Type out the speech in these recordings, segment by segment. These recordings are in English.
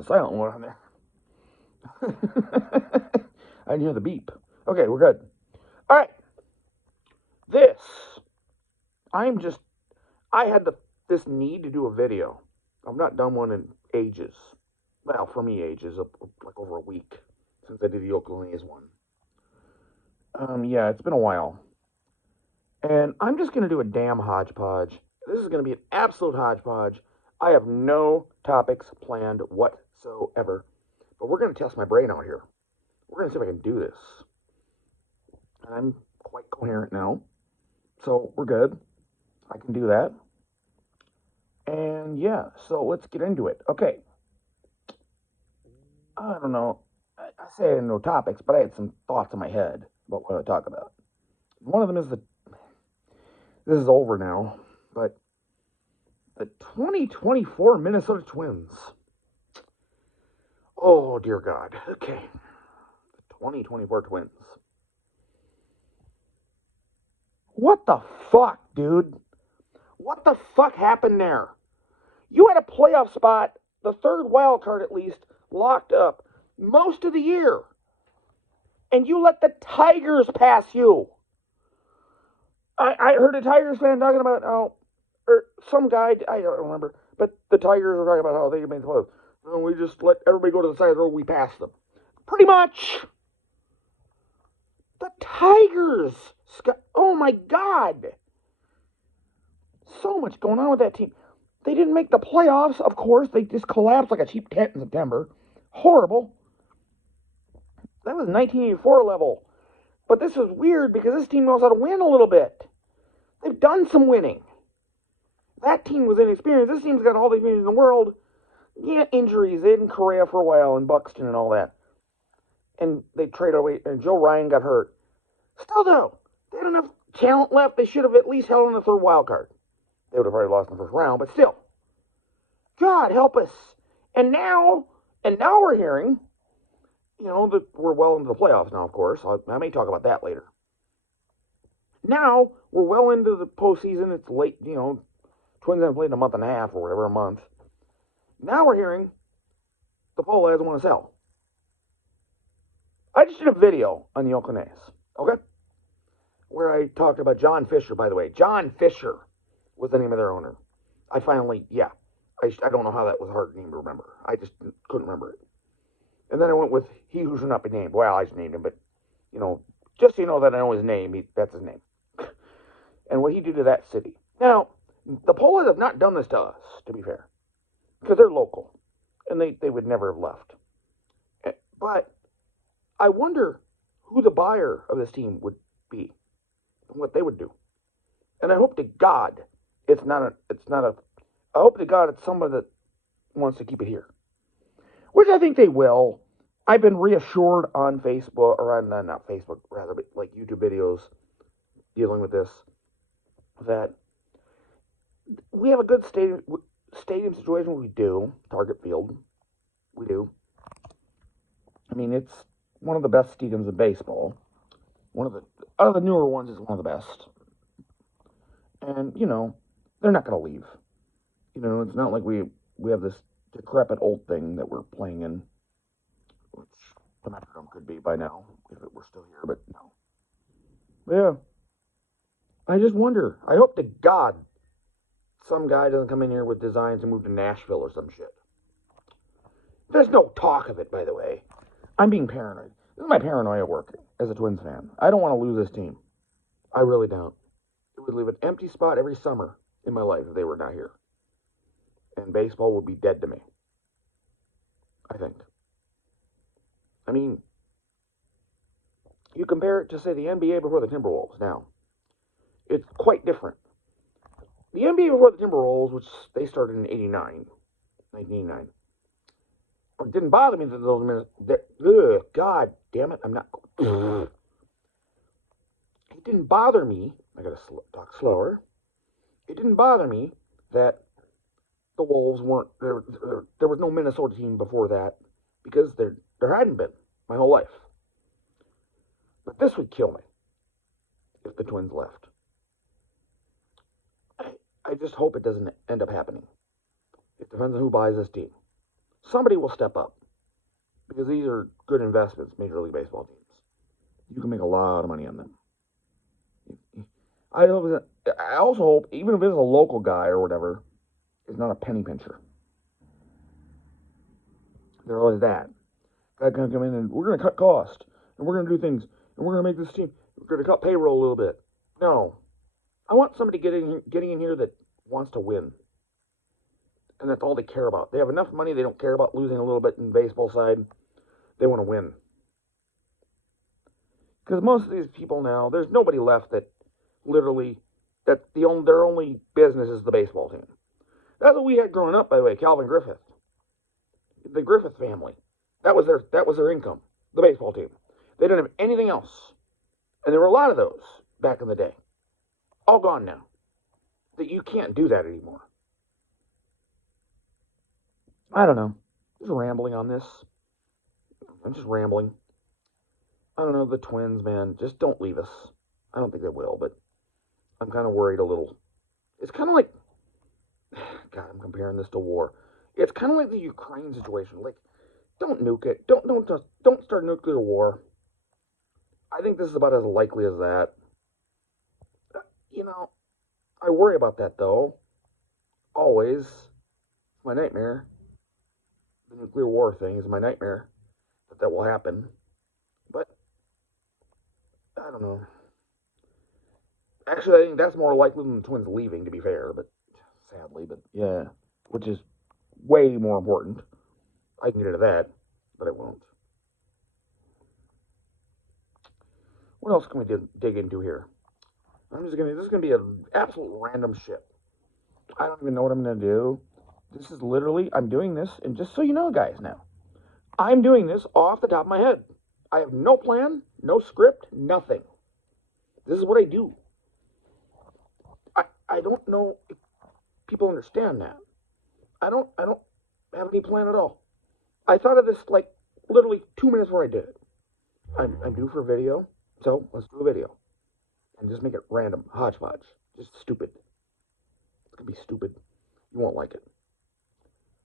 the silent one on there. I didn't hear the beep. Okay, we're good. All right. This, I'm just, I had this need to do a video. I've not done one in ages. Well, for me, ages, like over a week since I did the Oakland's one. Yeah, it's been a while. And I'm just going to do a damn hodgepodge. This is going to be an absolute hodgepodge. I have no topics planned whatsoever. But we're going to test my brain out here. We're going to see if I can do this. I'm quite coherent now. So we're good. I can do that. And yeah, so let's get into it. Okay. I don't know. I say I had no topics, but I had some thoughts in my head about what I talk about. One of them is this is over now, but the 2024 Minnesota Twins. Oh, dear God. Okay. The 2024 Twins. What the fuck, dude? What the fuck happened there? You had a playoff spot, the third wild card at least, locked up most of the year. And you let the Tigers pass you. I heard a Tigers fan talking about how, or some guy, I don't remember, but the Tigers were talking about how they made the playoffs. And we just let everybody go to the side of the road, we pass them. Pretty much. The Tigers. Oh my God. So much going on with that team. They didn't make the playoffs, of course. They just collapsed like a cheap tent in September. Horrible. That was 1984 level. But this is weird because this team knows how to win a little bit. They've done some winning. That team was inexperienced. This team's got all the experience in the world. Yeah, injuries. They had Correa for a while and Buxton and all that. And they traded away, and Joe Ryan got hurt. Still, though, they had enough talent left. They should have at least held on the third wild card. They would have already lost in the first round, but still. God help us. And now we're hearing, that we're well into the playoffs now, of course. I may talk about that later. Now we're well into the postseason. It's late, Twins haven't played in a month and a half or whatever, a month. Now we're hearing the Pola doesn't want to sell. I just did a video on the Oakland A's, okay? Where I talked about John Fisher, by the way. John Fisher was the name of their owner. I don't know how that was a hard name to remember. I just couldn't remember it. And then I went with He Who Shall Not Be Named. Well, I just named him, but, just so you know that I know his name, that's his name. And what he did to that city. Now, the Polas have not done this to us, to be fair, because they're local, and they would never have left. But I wonder who the buyer of this team would be, and what they would do. And I hope to God I hope to God it's someone that wants to keep it here, which I think they will. I've been reassured on Facebook, or on, not Facebook, rather, but like YouTube videos dealing with this, that we have a good stadium situation. We do. Target Field. We do. I mean, it's one of the best stadiums in baseball. Out of the newer ones, is one of the best. And, they're not going to leave. It's not like we have this decrepit old thing that we're playing in, which the Metrodome could be by now, if it were still here, but no. But yeah. I just wonder. I hope to God some guy doesn't come in here with designs and move to Nashville or some shit. There's no talk of it, by the way. I'm being paranoid. This is my paranoia work as a Twins fan. I don't want to lose this team. I really don't. It would leave an empty spot every summer in my life if they were not here. And baseball would be dead to me. I think. I mean, you compare it to, say, the NBA before the Timberwolves now. It's quite different. The NBA before the Timberwolves, which they started in 1989, it didn't bother me that those minutes. God damn it, I'm not. It didn't bother me. I gotta talk slower. It didn't bother me that the Wolves weren't there. There was no Minnesota team before that because there hadn't been my whole life. But this would kill me if the Twins left. I just hope it doesn't end up happening. It depends on who buys this team. somebody will step up because these are good investments, Major League Baseball teams. You can make a lot of money on them. I also hope, even if it's a local guy or whatever, it's not a penny pincher. There always that. Guy can come in and we're going to cut cost, and we're going to do things, and we're going to make this team, we're going to cut payroll a little bit. No. I want somebody getting in here that wants to win. And that's all they care about. They have enough money, they don't care about losing a little bit in the baseball side. They want to win. Because most of these people now, there's nobody left that literally, their only business is the baseball team. That's what we had growing up, by the way, Calvin Griffith. The Griffith family. That was their income, the baseball team. They didn't have anything else. And there were a lot of those back in the day. All gone now. That you can't do that anymore. I don't know. Just rambling on this. I'm just rambling. I don't know, the Twins, man, just don't leave us. I don't think they will, but I'm kind of worried a little. It's kind of like, God, I'm comparing this to war. It's kind of like the Ukraine situation. Like, don't nuke it. Don't start nuclear war. I think this is about as likely as that. You know, I worry about that, though. Always. It's my nightmare. The nuclear war thing is my nightmare. That will happen. But, I don't know. Actually, I think that's more likely than the Twins leaving, to be fair. But, sadly, but yeah. Which is way more important. I can get into that, but I won't. What else can we dig into here? This is gonna be an absolute random shit. I don't even know what I'm gonna do. This is literally, I'm doing this, and just so you know, guys, now, I'm doing this off the top of my head. I have no plan, no script, nothing. This is what I do. I don't know if people understand that. I don't have any plan at all. I thought of this like literally 2 minutes before I did it. I'm due for a video, so let's do a video. And just make it random, hodgepodge. Just stupid. It's gonna be stupid. You won't like it.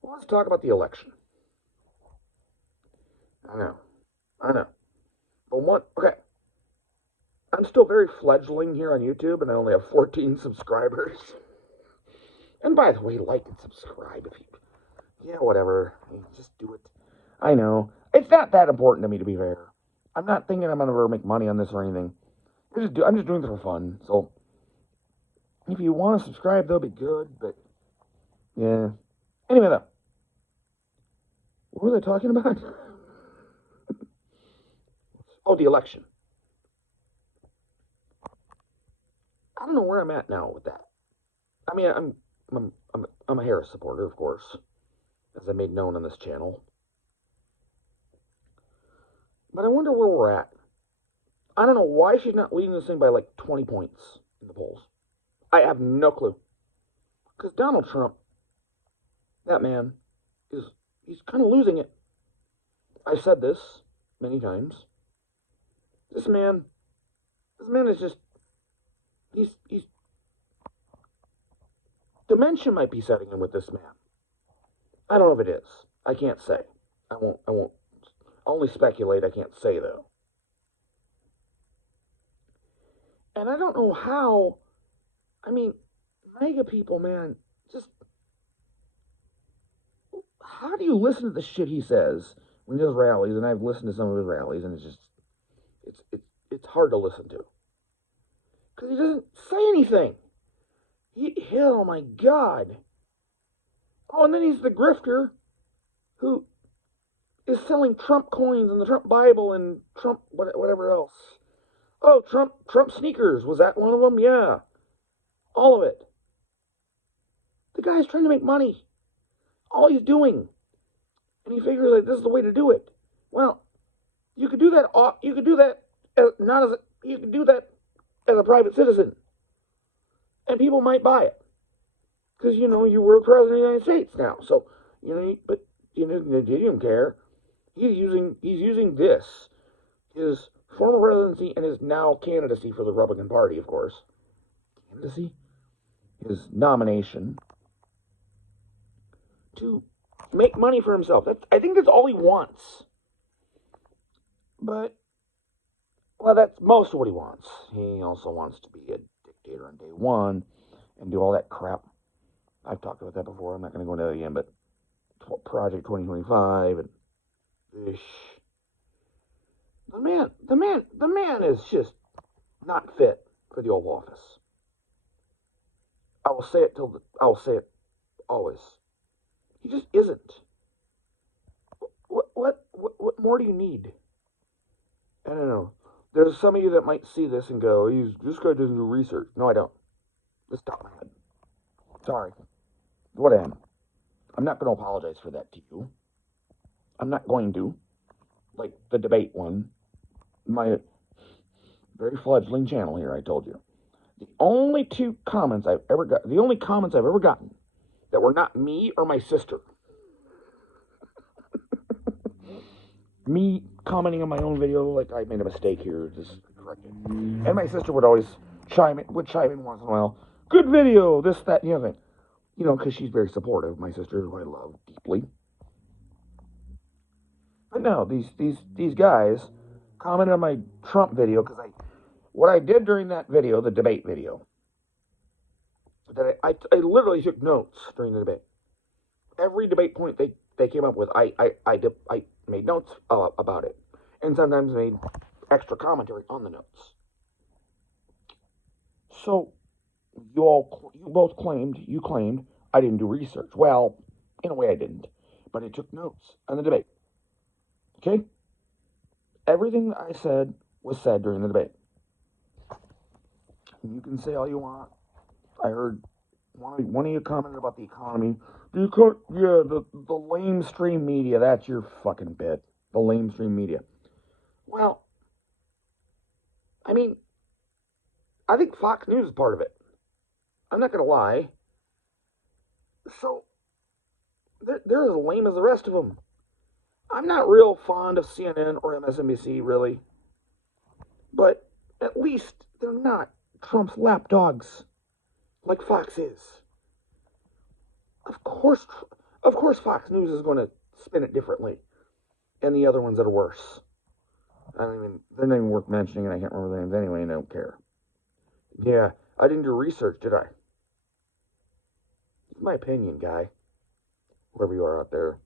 Well, let's talk about the election. I know. But okay. I'm still very fledgling here on YouTube, and I only have 14 subscribers. And by the way, like and subscribe if you... Yeah, whatever. Just do it. I know. It's not that important to me, to be fair. I'm not thinking I'm going to ever make money on this or anything. I'm just doing it for fun. So, if you want to subscribe, that'll be good, but... Yeah. Anyway, though. What was I talking about? Oh, the election. I don't know where I'm at now with that. I mean, I'm a Harris supporter, of course, as I made known on this channel. But I wonder where we're at. I don't know why she's not leading this thing by like 20 points in the polls. I have no clue. Because Donald Trump, that man, he's kind of losing it. I've said this many times. This man is just, he's, dementia might be setting in with this man. I don't know if it is. I can't say. I won't, I'll only speculate, I can't say though. And I don't know how, I mean, MAGA people, man, just, how do you listen to the shit he says when he does rallies? And I've listened to some of his rallies, and it's just, it's hard to listen to. Because he doesn't say anything. Oh my God. Oh, and then he's the grifter who is selling Trump coins and the Trump Bible and Trump whatever else. Oh, Trump sneakers. Was that one of them? Yeah. All of it. The guy's trying to make money. All he's doing. And he figures like this is the way to do it. Well, you could do that. You could do that you could do that as a private citizen, and people might buy it because you were president of the United States now. So but they didn't care. He's using this, his former presidency and his now candidacy for the Republican Party, of course. Candidacy, his nomination to make money for himself. I think that's all he wants. But, well, that's most of what he wants. He also wants to be a dictator on day one and do all that crap. I've talked about that before. I'm not going to go into that again, but Project 2025 and ish. The man is just not fit for the Oval Office. I will say it always. He just isn't. What more do you need? I don't know. There's some of you that might see this and go, this guy doesn't do research. No, I don't. Just top of my head. Sorry. What I am. I'm not going to apologize for that to you. I'm not going to. Like the debate one. My very fledgling channel here, I told you. The only comments I've ever gotten that were not me or my sister. Me commenting on my own video, like I made a mistake here, just correct it. And my sister would always chime in once in a while. Good video, this, that, and the other thing. You know, because she's very supportive. My sister, who I love deeply. But no, these guys commented on my Trump video because what I did during that video, the debate video, that I literally took notes during the debate. Every debate point they came up with, I made notes about it, and sometimes made extra commentary on the notes. So you both claimed I didn't do research. Well, in a way I didn't, but I took notes on the debate. Okay? Everything that I said was said during the debate. You can say all you want. I heard one of you commented about the economy. The lamestream media, that's your fucking bit. The lamestream media. Well, I mean, I think Fox News is part of it. I'm not going to lie. So, they're as lame as the rest of them. I'm not real fond of CNN or MSNBC, really. But at least they're not Trump's lapdogs like Fox is. Of course Fox News is going to spin it differently. And the other ones that are worse. They're not even worth mentioning, and I can't remember their names anyway, and I don't care. Yeah, I didn't do research, did I? It's my opinion, guy. Whoever you are out there.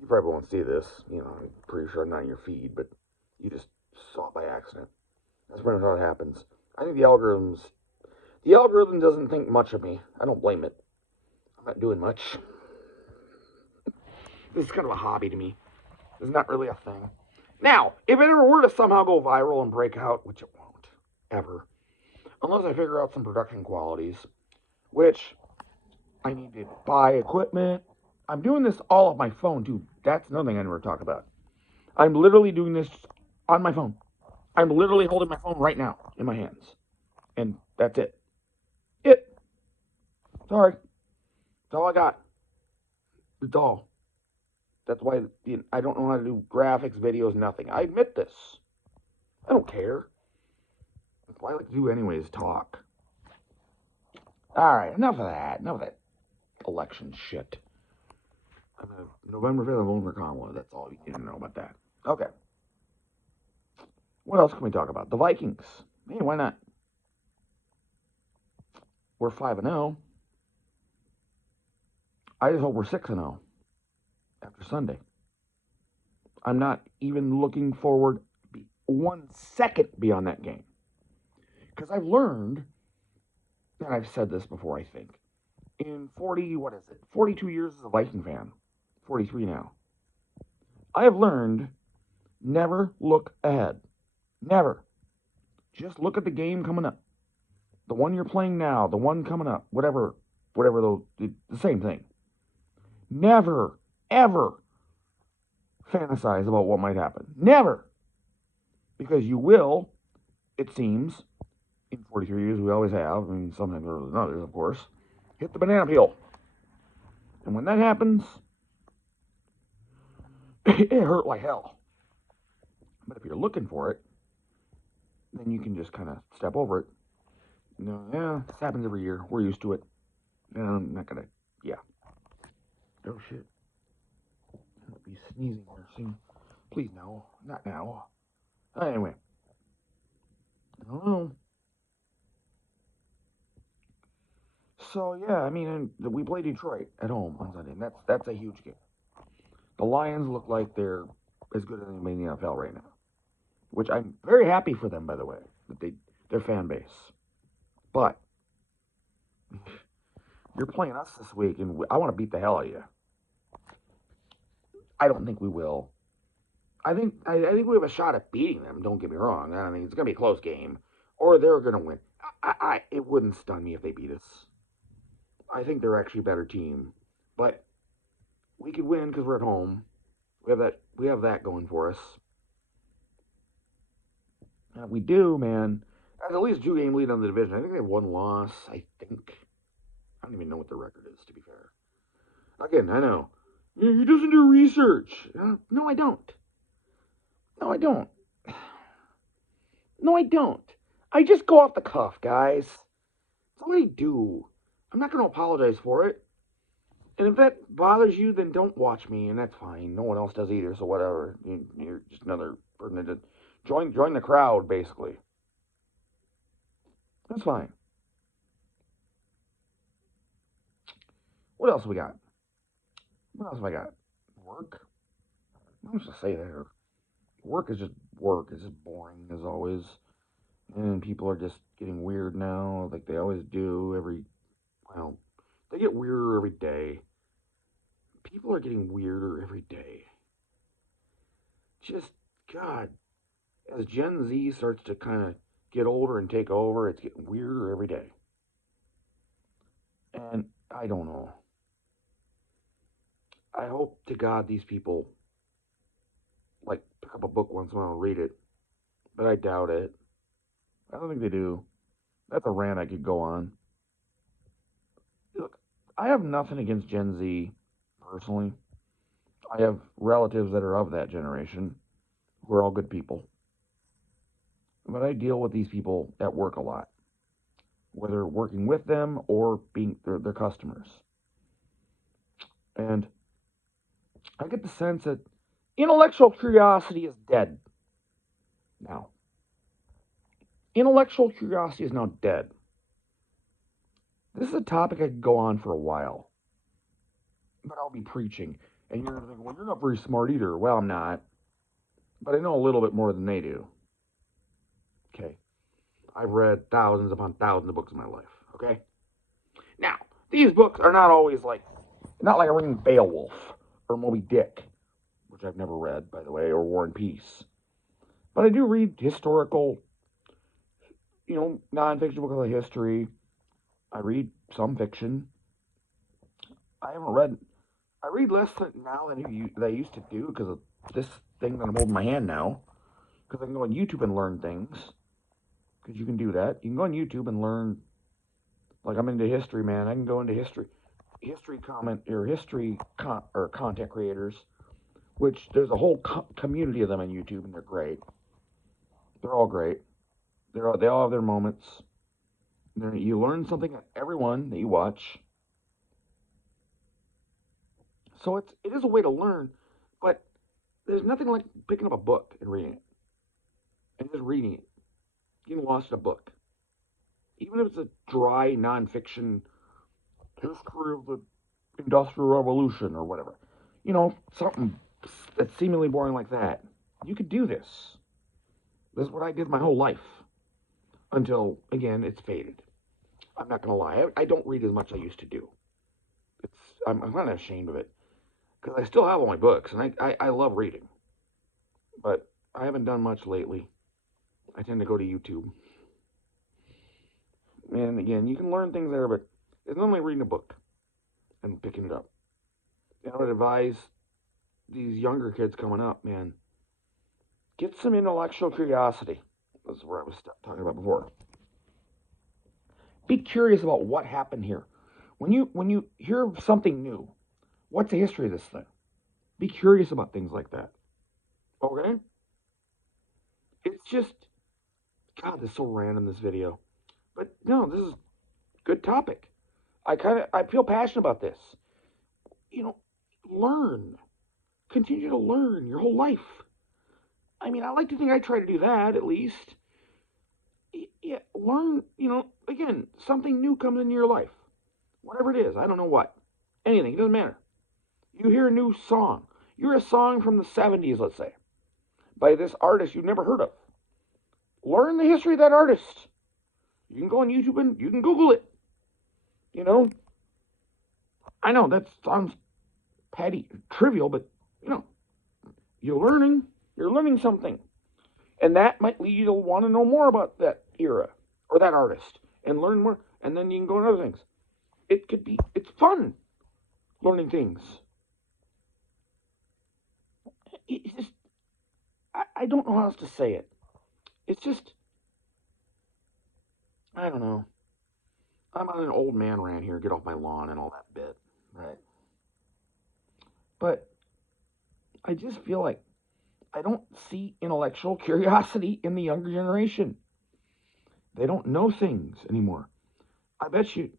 You probably won't see this. You know, I'm pretty sure I'm not in your feed, but you just saw it by accident. That's pretty much how it happens. I think the algorithm doesn't think much of me. I don't blame it. I'm not doing much. This is kind of a hobby to me. It's not really a thing. Now, if it ever were to somehow go viral and break out, which it won't, ever, unless I figure out some production qualities, which I need to buy equipment. I'm doing this all off my phone, too. That's another thing I never talk about. I'm literally doing this on my phone. I'm literally holding my phone right now in my hands. And that's it. Sorry. That's all I got. It's all. That's why I don't know how to do graphics, videos, nothing. I admit this. I don't care. That's what I like to do anyways, talk. Alright, enough of that. Enough of that election shit. November 5th, I'm voting for Kamala. That's all you need to know about that. Okay. What else can we talk about? The Vikings. Hey, why not? We're 5-0. I just hope we're 6-0 after Sunday. I'm not even looking forward 1 second beyond that game. Because I've learned, and I've said this before, I think, in 42 years as a Viking fan, 43 now, I have learned never look ahead. Never. Just look at the game coming up. The one you're playing now, the one coming up, whatever, the same thing. Never, ever fantasize about what might happen. Never. Because you will, it seems, in 43 years we always have, sometimes earlier than others, of course, hit the banana peel. And when that happens, it hurt like hell. But if you're looking for it, then you can just kind of step over it. This happens every year. We're used to it. I'm not going to, Oh shit. I'll be sneezing here soon. Please no. Not now. Anyway. I don't know. So yeah, I mean, we play Detroit at home on Sunday, and that's a huge game. The Lions look like they're as good as anybody in the NFL right now, which I'm very happy for them, by the way, that their fan base. But you're playing us this week, and I want to beat the hell out of you. I don't think we will. I think we have a shot at beating them. Don't get me wrong. I think it's gonna be a close game, or they're gonna win. It wouldn't stun me if they beat us. I think they're actually a better team, but we could win because we're at home. We have that going for us. And if we do, man, at least 2-game lead on the division. I think they have one loss. I think. I don't even know what the record is, to be fair. Again, I know. He doesn't do research. No, I don't. No, I don't. No, I don't. I just go off the cuff, guys. That's all I do. I'm not going to apologize for it. And if that bothers you, then don't watch me, and that's fine. No one else does either, so whatever. You're just another person that join the crowd, basically. That's fine. What else we got? What else have I got? Work? I was to say there. Work is just work. It's just boring as always. And people are just getting weird now, like they always do they get weirder every day. People are getting weirder every day. Just, God, as Gen Z starts to kind of get older and take over, it's getting weirder every day. And I don't know. I hope to God these people, like, pick up a book once in a while and read it. But I doubt it. I don't think they do. That's a rant I could go on. Look, I have nothing against Gen Z, personally. I have relatives that are of that generation who are all good people. But I deal with these people at work a lot, whether working with them or being their customers. And I get the sense that intellectual curiosity is dead now. Intellectual curiosity is now dead. This is a topic I could go on for a while, but I'll be preaching. And you're thinking, well, you're not very smart either. Well, I'm not. But I know a little bit more than they do. Okay. I've read thousands upon thousands of books in my life. Okay. Now, these books are not always not like reading Beowulf or Moby Dick, which I've never read, by the way, or War and Peace. But I do read historical, nonfiction books of history. I read some fiction. I read less now than I used to do because of this thing that I'm holding in my hand now. Because I can go on YouTube and learn things. Because you can do that. You can go on YouTube and learn. Like, I'm into history, man. I can go into history content creators, which there's a whole community of them on YouTube, and they're great. They're all great. They all have their moments. You learn something on everyone that you watch. So it is a way to learn, but there's nothing like picking up a book and reading it. And just reading it. Getting lost in a book. Even if it's a dry, nonfiction history of the Industrial Revolution or whatever. Something that's seemingly boring like that. You could do this. This is what I did my whole life. Until, again, it's faded. I'm not going to lie. I don't read as much as I used to do. I'm kind of ashamed of it. Because I still have all my books, and I love reading. But I haven't done much lately. I tend to go to YouTube. And again, you can learn things there, but it's not like reading a book and picking it up. And I would advise these younger kids coming up, man, get some intellectual curiosity. That's what I was talking about before. Be curious about what happened here. When you hear something new, what's the history of this thing? Be curious about things like that. Okay? It's just, God, this is so random, this video. But no, this is a good topic. I feel passionate about this. learn. Continue to learn your whole life. I mean, I like to think I try to do that at least. Yeah, learn, again, something new comes into your life. Whatever it is, I don't know what. Anything, it doesn't matter. You hear a new song. You hear a song from the 70s, let's say, by this artist you've never heard of. Learn the history of that artist. You can go on YouTube and you can Google it. I know that sounds petty, trivial, but, you're learning something. And that might lead you to want to know more about that era or that artist and learn more. And then you can go into other things. It's fun learning things. It's just, I don't know how else to say it. It's just, I don't know. I'm on an old man rant here, get off my lawn and all that bit, right? But I just feel like I don't see intellectual curiosity in the younger generation. They don't know things anymore. I bet you,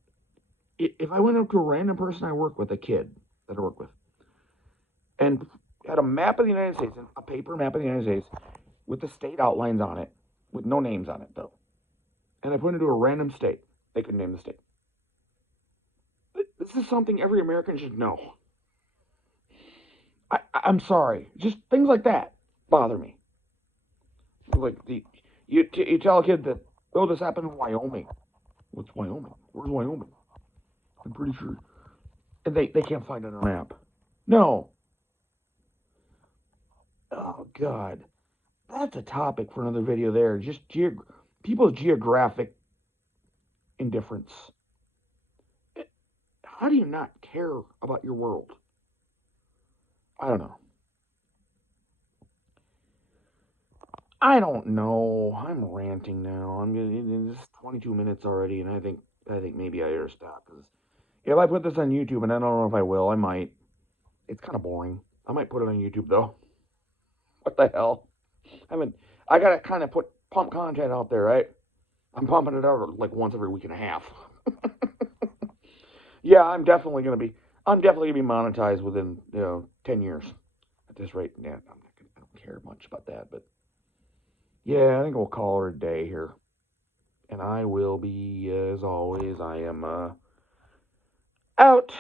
if I went up to a random person I work with, a kid that I work with, and had a map of the United States, a paper map of the United States, with the state outlines on it, with no names on it, though, and I put it into a random state, they could name the state. This is something every American should know. I'm sorry. Just things like that bother me. Like you tell a kid that, oh, this happened in Wyoming. What's Wyoming? Where's Wyoming? I'm pretty sure. And they can't find it on a map. No. Oh, God. That's a topic for another video there. Just people's geographic indifference. How do you not care about your world? I don't know. I don't know. I'm ranting now. It's 22 minutes already, and I think maybe I better stop. Because if I put this on YouTube, and I don't know if I will, I might. It's kind of boring. I might put it on YouTube though. What the hell? I gotta kind of pump content out there, right? I'm pumping it out like once every week and a half. Yeah, I'm definitely gonna be monetized within 10 years. At this rate, yeah, I don't care much about that, but yeah, I think we'll call her a day here. And I will be, as always, I am out.